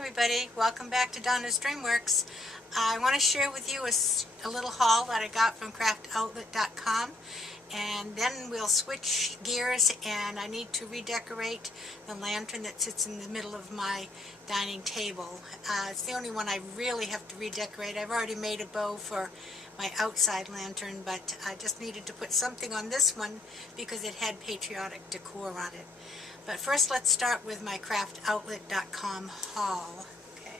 everybody, welcome back to Donna's Dreamworks. I want to share with you a little haul that I got from craftoutlet.com, and then we'll switch gears and I need to redecorate the lantern that sits in the middle of my dining table. It's the only one I really have to redecorate. I've already made a bow for my outside lantern, but I just needed to put something on this one because it had patriotic decor on it. But first, let's start with my craftoutlet.com haul. Okay,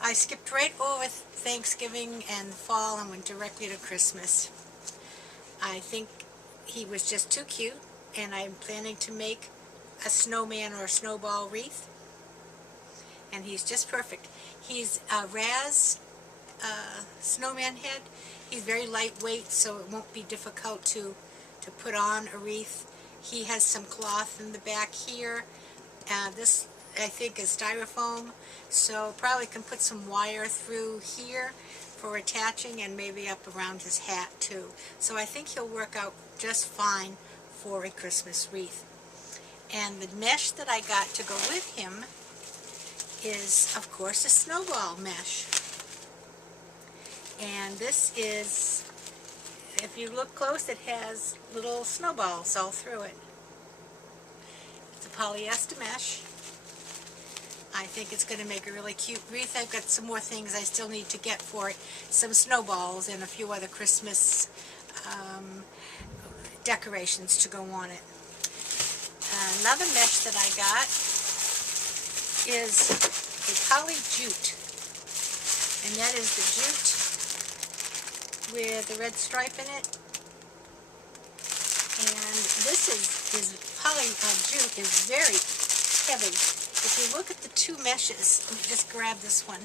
I skipped right over Thanksgiving and fall and went directly to Christmas. I think he was just too cute, and I'm planning to make a snowman or a snowball wreath, and he's just perfect. He's a Raz snowman head. He's very lightweight, so it won't be difficult to put on a wreath. He has some cloth in the back here. This, I think, is styrofoam, so probably can put some wire through here for attaching, and maybe up around his hat too. So I think he'll work out just fine for a Christmas wreath. And the mesh that I got to go with him is, of course, a snowball mesh. And this is, if you look close, it has little snowballs all through it. It's a polyester mesh. I think it's going to make a really cute wreath. I've got some more things I still need to get for it. Some snowballs and a few other Christmas decorations to go on it. Another mesh that I got is a poly jute. And that is the jute with the red stripe in it. And this is poly jute is very heavy. If you look at the two meshes, let me just grab this one,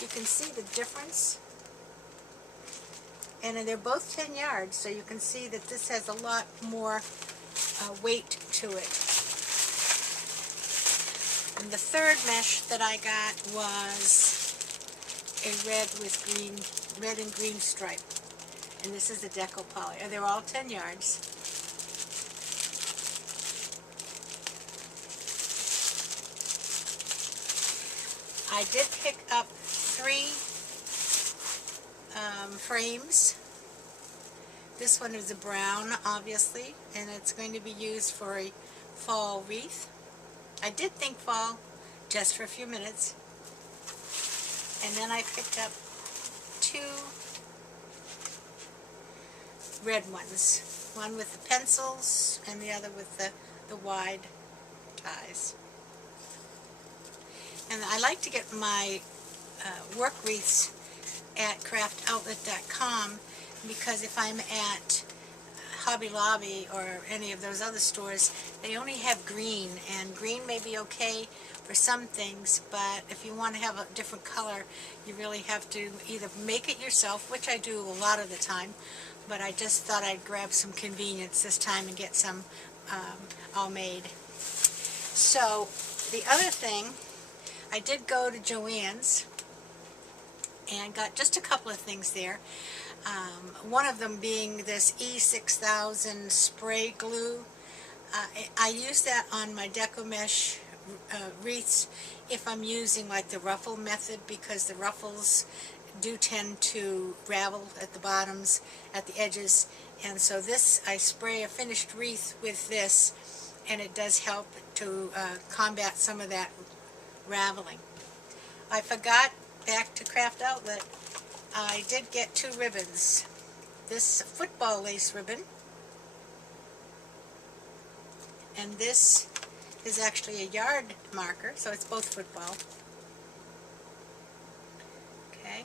you can see the difference. And they're both 10 yards, so you can see that this has a lot more weight to it. And the third mesh that I got was a red and green stripe. And this is the deco poly. They're all 10 yards. I did pick up 3 frames. This one is a brown, obviously, and it's going to be used for a fall wreath. I did think fall, just for a few minutes. And then I picked up 2 red ones. One with the pencils and the other with the wide ties. And I like to get my work wreaths at craftoutlet.com because if I'm at Hobby Lobby or any of those other stores, they only have green, and green may be okay for some things, but if you want to have a different color, you really have to either make it yourself, which I do a lot of the time, but I just thought I'd grab some convenience this time and get some all made. So the other thing, I did go to Joann's and got just a couple of things there. One of them being this E6000 spray glue. I use that on my deco mesh wreaths if I'm using like the ruffle method, because the ruffles do tend to ravel at the bottoms, at the edges, and so this, I spray a finished wreath with this, and it does help to combat some of that raveling. I forgot, back to Craft Outlet, I did get 2 ribbons. This football lace ribbon, and this is actually a yard marker, so it's both football. Okay,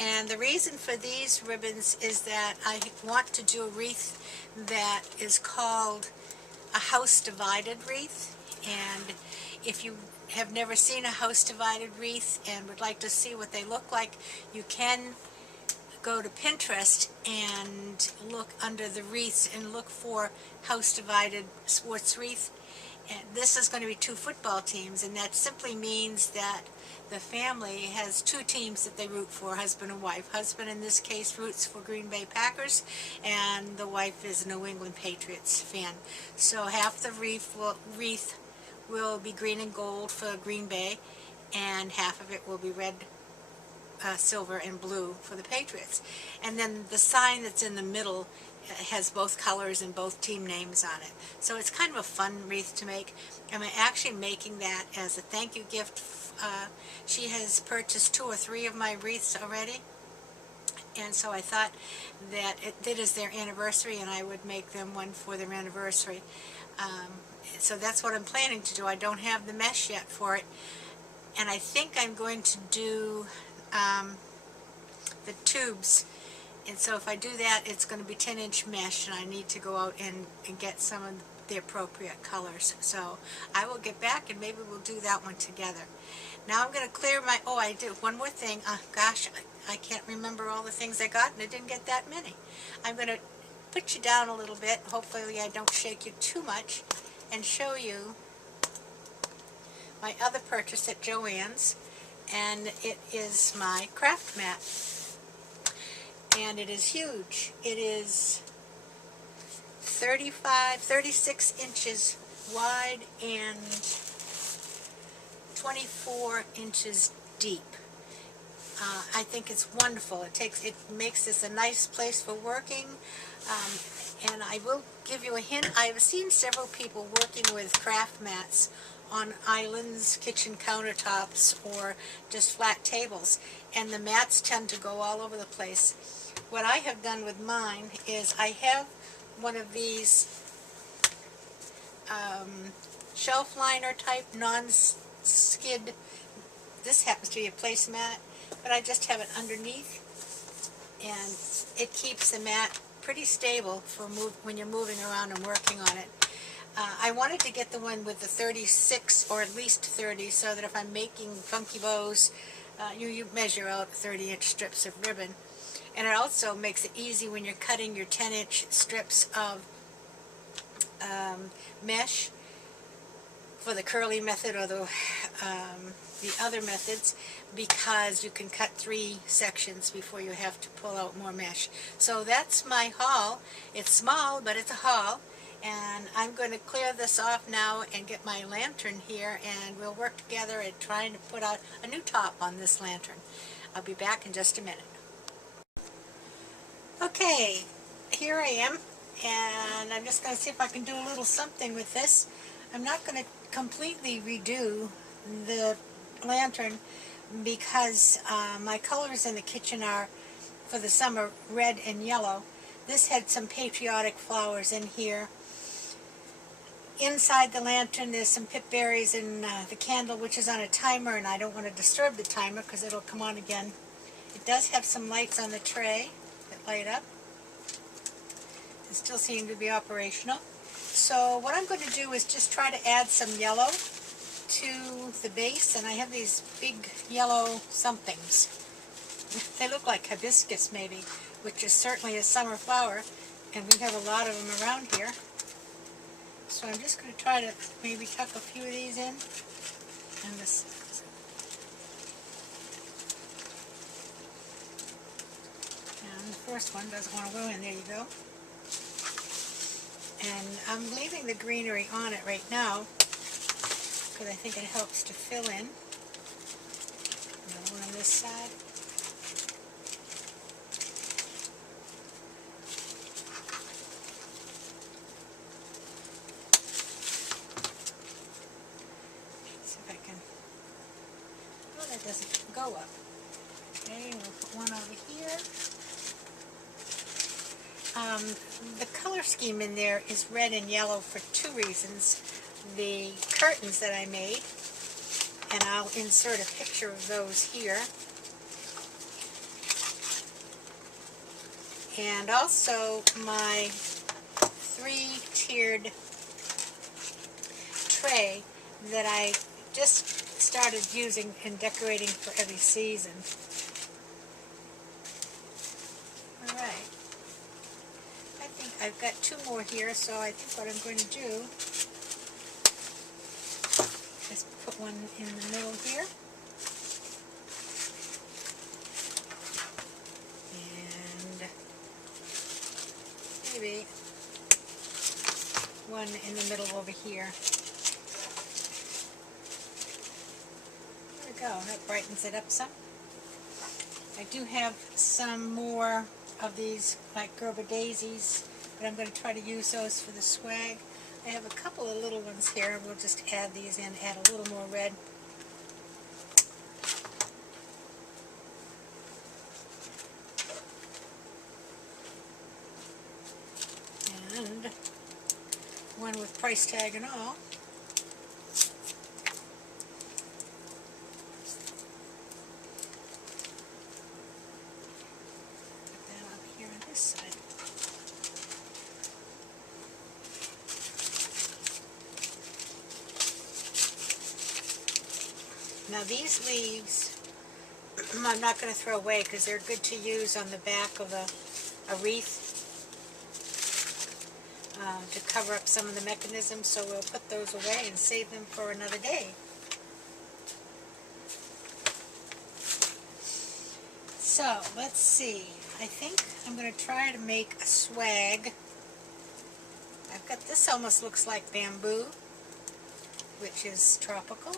and the reason for these ribbons is that I want to do a wreath that is called a house divided wreath, and if you have never seen a house divided wreath and would like to see what they look like, you can go to Pinterest and look under the wreaths and look for house divided sports wreath. And this is going to be 2 football teams, and that simply means that the family has 2 teams that they root for, husband and wife. Husband in this case roots for Green Bay Packers, and the wife is a New England Patriots fan. So half the wreath will be green and gold for Green Bay, and and half of it will be red, silver, and blue for the Patriots. And then the sign that's in the middle has both colors and both team names on it. So it's kind of a fun wreath to make. I'm actually making that as a thank you gift. She has purchased 2 or 3 of my wreaths already, and so I thought that it is their anniversary and I would make them one for their anniversary. So that's what I'm planning to do. I don't have the mesh yet for it, and I think I'm going to do the tubes. And so if I do that, it's going to be 10-inch mesh, and I need to go out and get some of the appropriate colors. So I will get back and maybe we'll do that one together. Now I'm going to clear my, oh, I did one more thing. Gosh, I can't remember all the things I got, and I didn't get that many. I'm going to put you down a little bit. Hopefully I don't shake you too much, and show you my other purchase at Joann's, and it is my craft mat. And it is huge. It is 36 inches wide and 24 inches deep. I think it's wonderful. It makes this a nice place for working. And I will give you a hint. I have seen several people working with craft mats on islands, kitchen countertops, or just flat tables, and the mats tend to go all over the place. What I have done with mine is I have one of these shelf liner type non-skid. This happens to be a placemat, but I just have it underneath, and it keeps the mat pretty stable for when you're moving around and working on it. I wanted to get the one with the 36 or at least 30, so that if I'm making funky bows, you measure out 30-inch strips of ribbon. And it also makes it easy when you're cutting your 10-inch strips of mesh for the curly method or the other methods, because you can cut 3 sections before you have to pull out more mesh. So that's my haul. It's small, but it's a haul. And I'm going to clear this off now and get my lantern here, and we'll work together at trying to put out a new top on this lantern. I'll be back in just a minute. Okay, here I am, and I'm just going to see if I can do a little something with this. I'm not going to completely redo the lantern because my colors in the kitchen are, for the summer, red and yellow. This had some patriotic flowers in here. Inside the lantern there's some pip berries and the candle, which is on a timer, and I don't want to disturb the timer because it'll come on again. It does have some lights on the tray that light up. They still seem to be operational. So what I'm going to do is just try to add some yellow to the base, and I have these big yellow somethings. They look like hibiscus maybe, which is certainly a summer flower, and we have a lot of them around here. So I'm just going to try to maybe tuck a few of these in. And this. And the first one doesn't want to go in. There you go. And I'm leaving the greenery on it right now because I think it helps to fill in. Another one on this side. Doesn't go up. Okay, we'll put one over here. The color scheme in there is red and yellow for 2 reasons. The curtains that I made, and I'll insert a picture of those here, and also my 3-tiered tray that I just started using and decorating for every season. Alright. I think I've got 2 more here, so I think what I'm going to do is put one in the middle here. And maybe one in the middle over here. we go. That brightens it up some. I do have some more of these like Gerber daisies, but I'm going to try to use those for the swag. I have a couple of little ones here. We'll just add these in, add a little more red. And one with price tag and all. Put that up here on this side. Now these leaves, I'm not going to throw away because they're good to use on the back of a wreath to cover up some of the mechanisms, so we'll put those away and save them for another day. So, let's see. I think I'm going to try to make a swag. I've got this, almost looks like bamboo, which is tropical.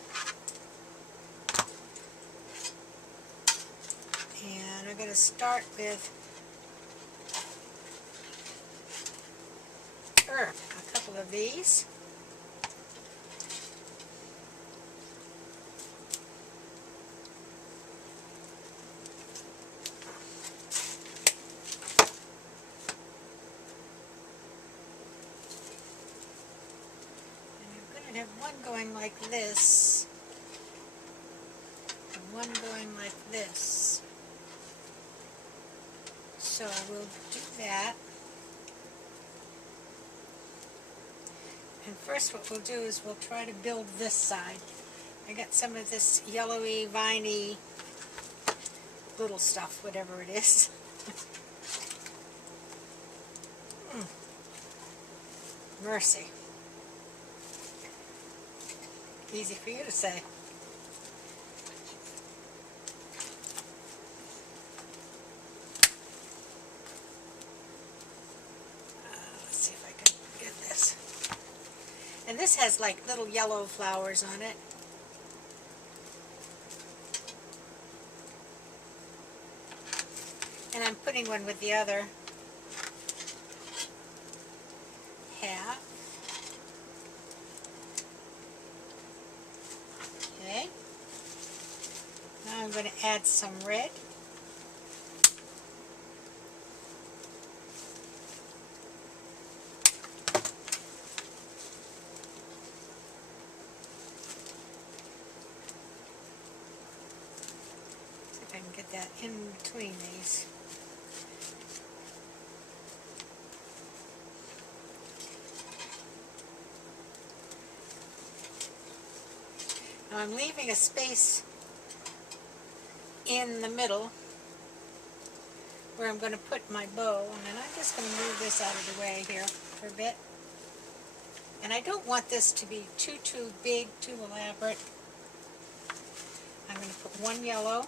And I'm going to start with a couple of these. And I'm going to have one going like this, and one going like this. So we'll do that. And first what we'll do is we'll try to build this side. I got some of this yellowy, viney little stuff, whatever it is. Mercy. Easy for you to say. Let's see if I can get this. And this has like little yellow flowers on it. And I'm putting one with the other half. Okay. Now I'm going to add some red. See if I can get that in between these. Now I'm leaving a space in the middle where I'm going to put my bow, and then I'm just going to move this out of the way here for a bit. And I don't want this to be too big, too elaborate. I'm going to put one yellow.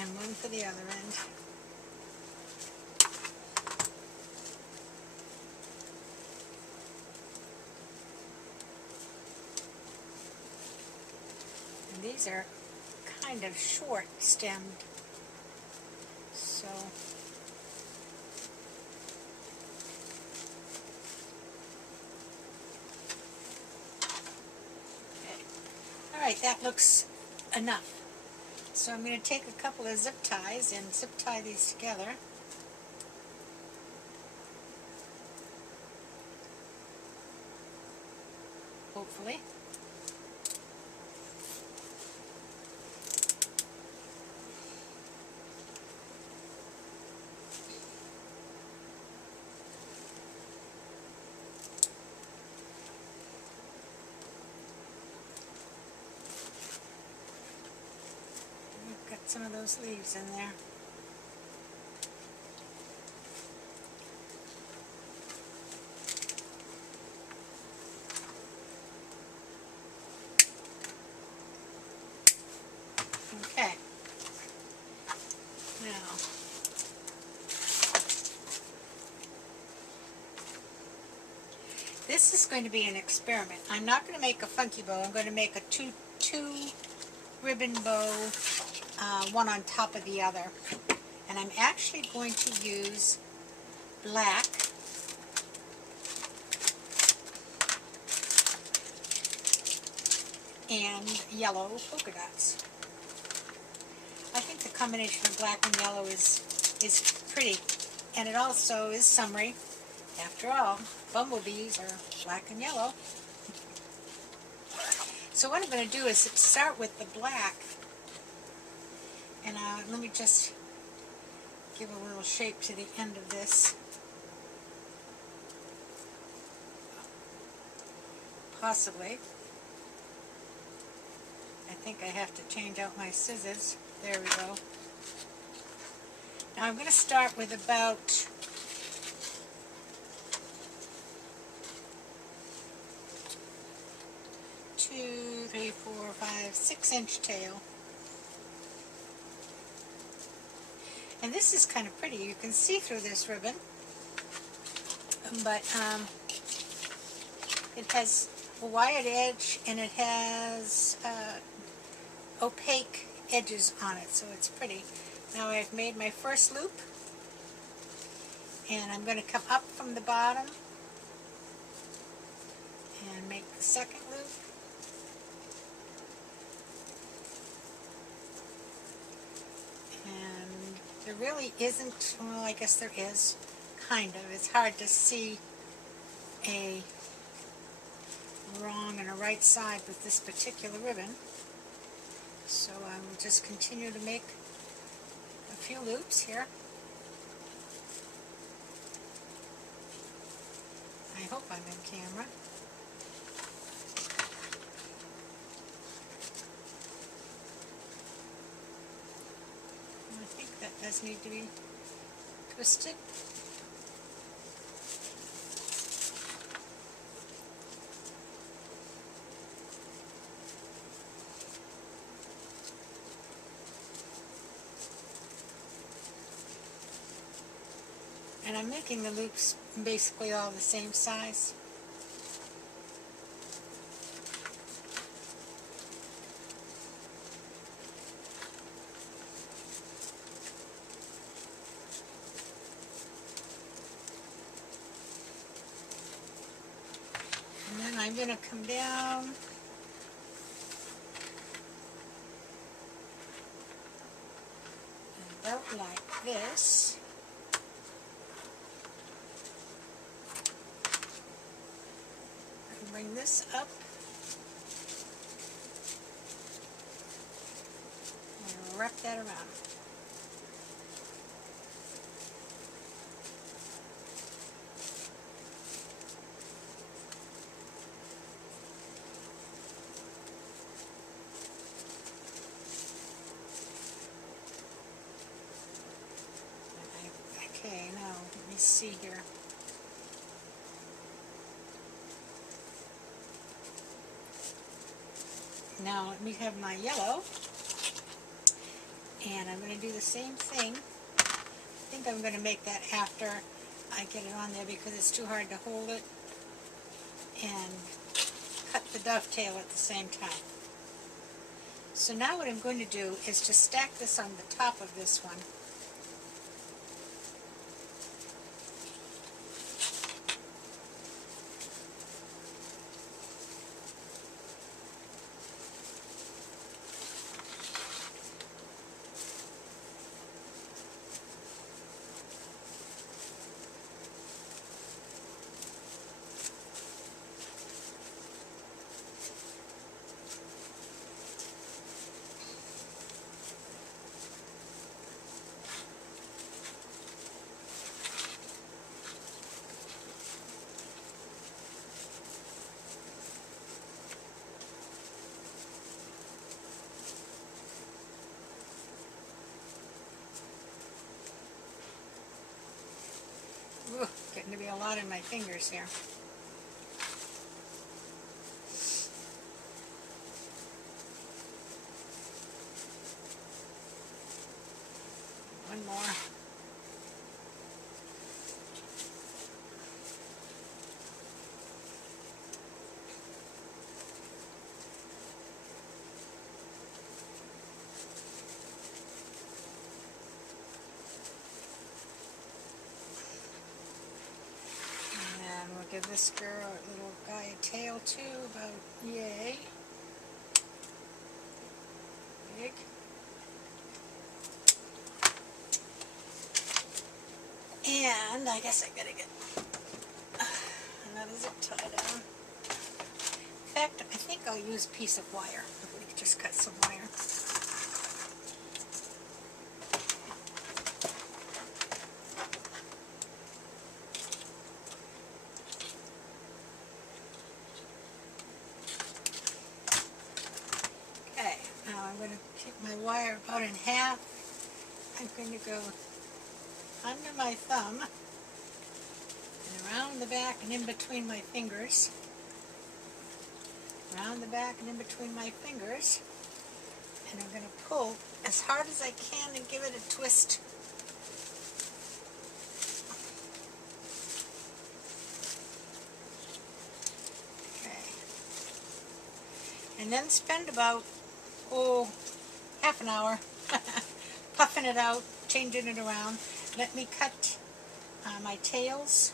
And one for the other end. And these are kind of short stemmed, so okay. Alright, that looks enough. So I'm going to take a couple of zip ties and zip tie these together. Hopefully. Got some of those leaves in there. Okay, Now, this is going to be an experiment. I'm not going to make a funky bow. I'm going to make a two ribbon bow, one on top of the other. And I'm actually going to use black and yellow polka dots. I think the combination of black and yellow is pretty, and it also is summery. After all, bumblebees are black and yellow. So what I'm going to do is start with the black, and let me just give a little shape to the end of this. Possibly. I think I have to change out my scissors. There we go. Now I'm going to start with about 2, 3, 4, 5, 6-inch tail. And this is kind of pretty. You can see through this ribbon, but it has a wide edge and it has opaque edges on it, so it's pretty. Now I've made my first loop, and I'm going to come up from the bottom and make the second loop. And there really isn't, well, I guess there is, kind of. It's hard to see a wrong and a right side with this particular ribbon. So I will just continue to make a few loops here. I hope I'm in camera. I think that does need to be twisted. And I'm making the loops basically all the same size. And then I'm going to come down about like this. Bring this up and wrap that around. Okay, now let me see here. Now let me have my yellow, and I'm going to do the same thing. I think I'm going to make that after I get it on there because it's too hard to hold it and cut the dovetail at the same time. So now what I'm going to do is to stack this on the top of this one. Ooh, getting to be a lot in my fingers here. One one more. And we'll give this girl, little guy, a tail too, about yay. Big. And I guess I gotta get another zip tie down. In fact, I think I'll use a piece of wire. If we could just cut some wire. Okay, now I'm going to take my wire about in half. I'm going to go under my thumb and around the back and in between my fingers. Around the back and in between my fingers. And I'm going to pull as hard as I can and give it a twist. Okay. And then spend about, half an hour puffing it out, changing it around. Let me cut my tails.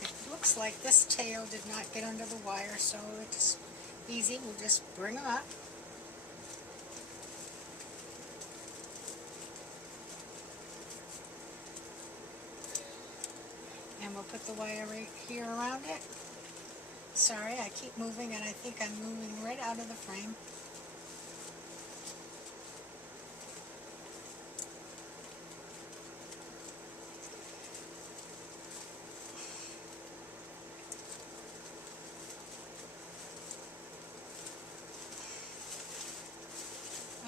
It looks like this tail did not get under the wire, so it's easy. We'll just bring them up. And we'll put the wire right here around it. Sorry, I keep moving and I think I'm moving right out of the frame.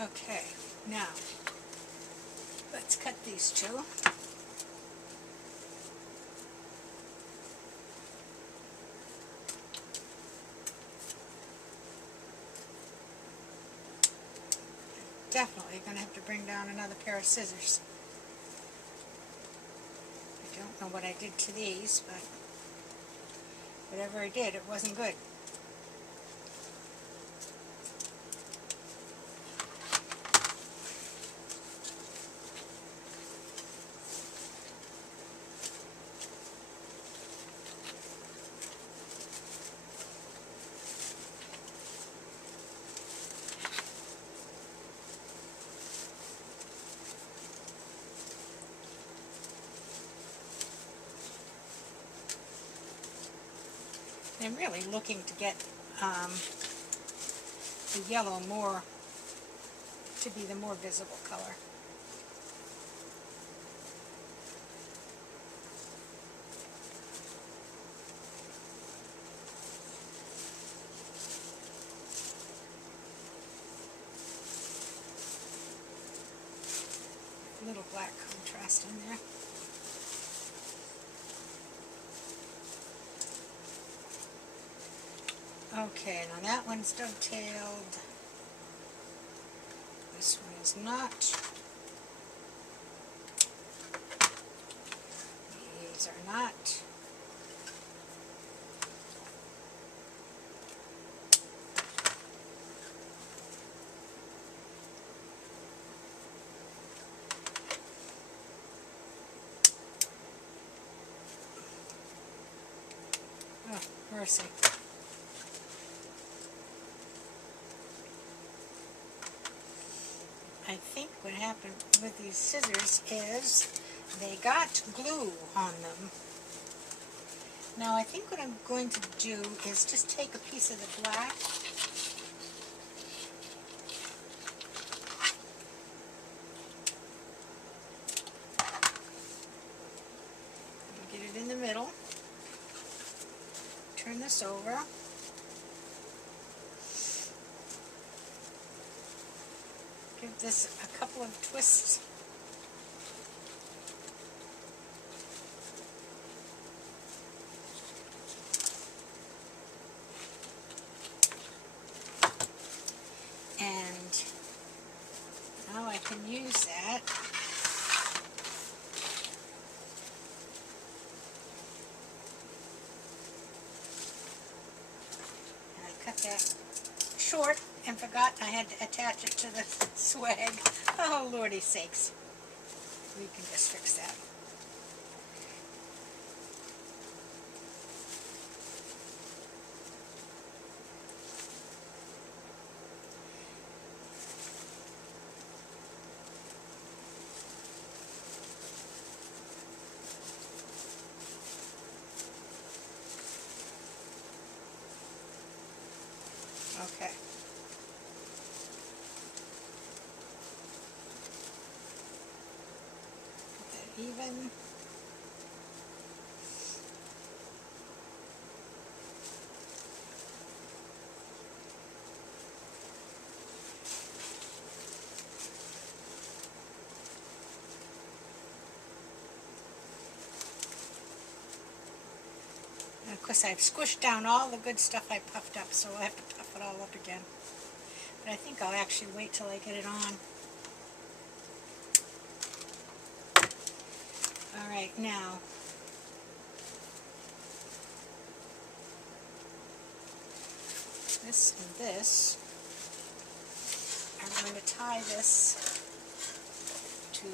Okay, now let's cut these two. Definitely going to have to bring down another pair of scissors. I don't know what I did to these, but whatever I did, it wasn't good. I'm really looking to get the yellow to be the more visible color. A little black contrast in there. Okay, now that one's dovetailed. This one is not. These are not. Oh, mercy. I think what happened with these scissors is they got glue on them. Now I think what I'm going to do is just take a piece of the black and get it in the middle. Turn this over. Give this a couple of twists. And now I can use that. And I cut that short and forgot I had to attach it to the swag. Oh, lordy sakes. We can just fix that. Okay. Get that even. And of course I've squished down all the good stuff I puffed up, so I'll have to puff it all up again. But I think I'll actually wait till I get it on. Alright, now this and this, I'm going to tie this to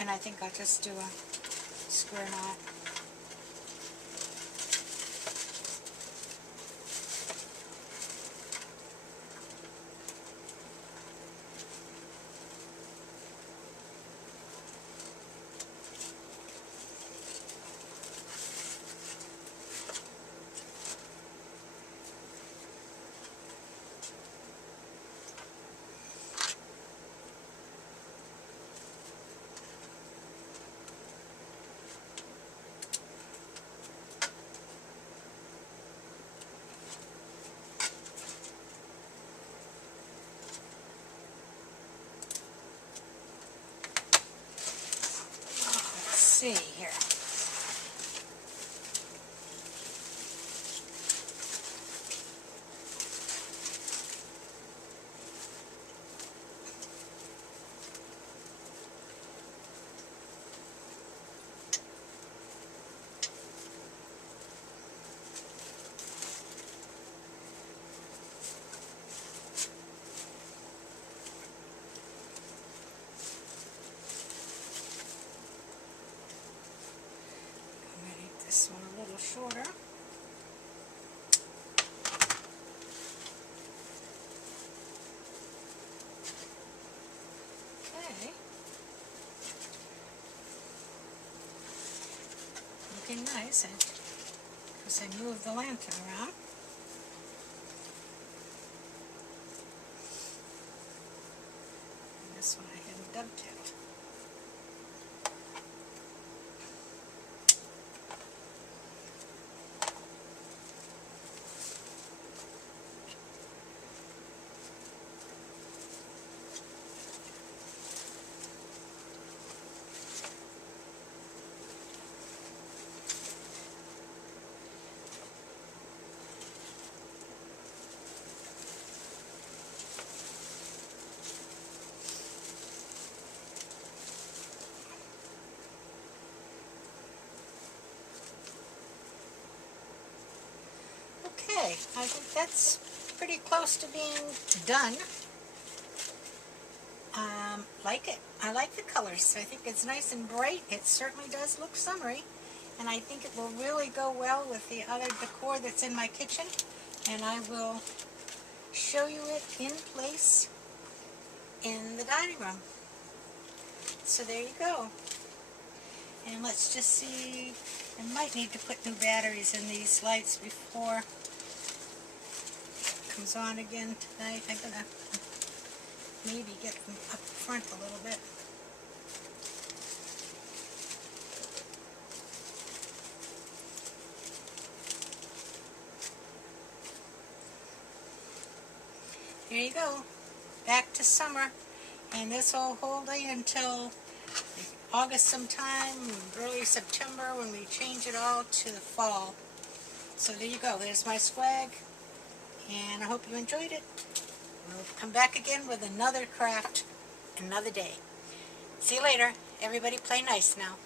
and I think I'll just do a square knot. See here. This one a little shorter. Okay. Looking nice, and of course I moved the lantern around. And this one I hadn't dovetailed. Okay, I think that's pretty close to being done. Like it. I like the colors. I think it's nice and bright. It certainly does look summery. And I think it will really go well with the other decor that's in my kitchen. And I will show you it in place in the dining room. So there you go. And let's just see, I might need to put new batteries in these lights before it comes on again tonight. I'm going to maybe get them up front a little bit. Here you go. Back to summer. And this will hold you until August sometime, early September, when we change it all to the fall. So there you go. There's my swag. And I hope you enjoyed it. We'll come back again with another craft another day. See you later. Everybody play nice now.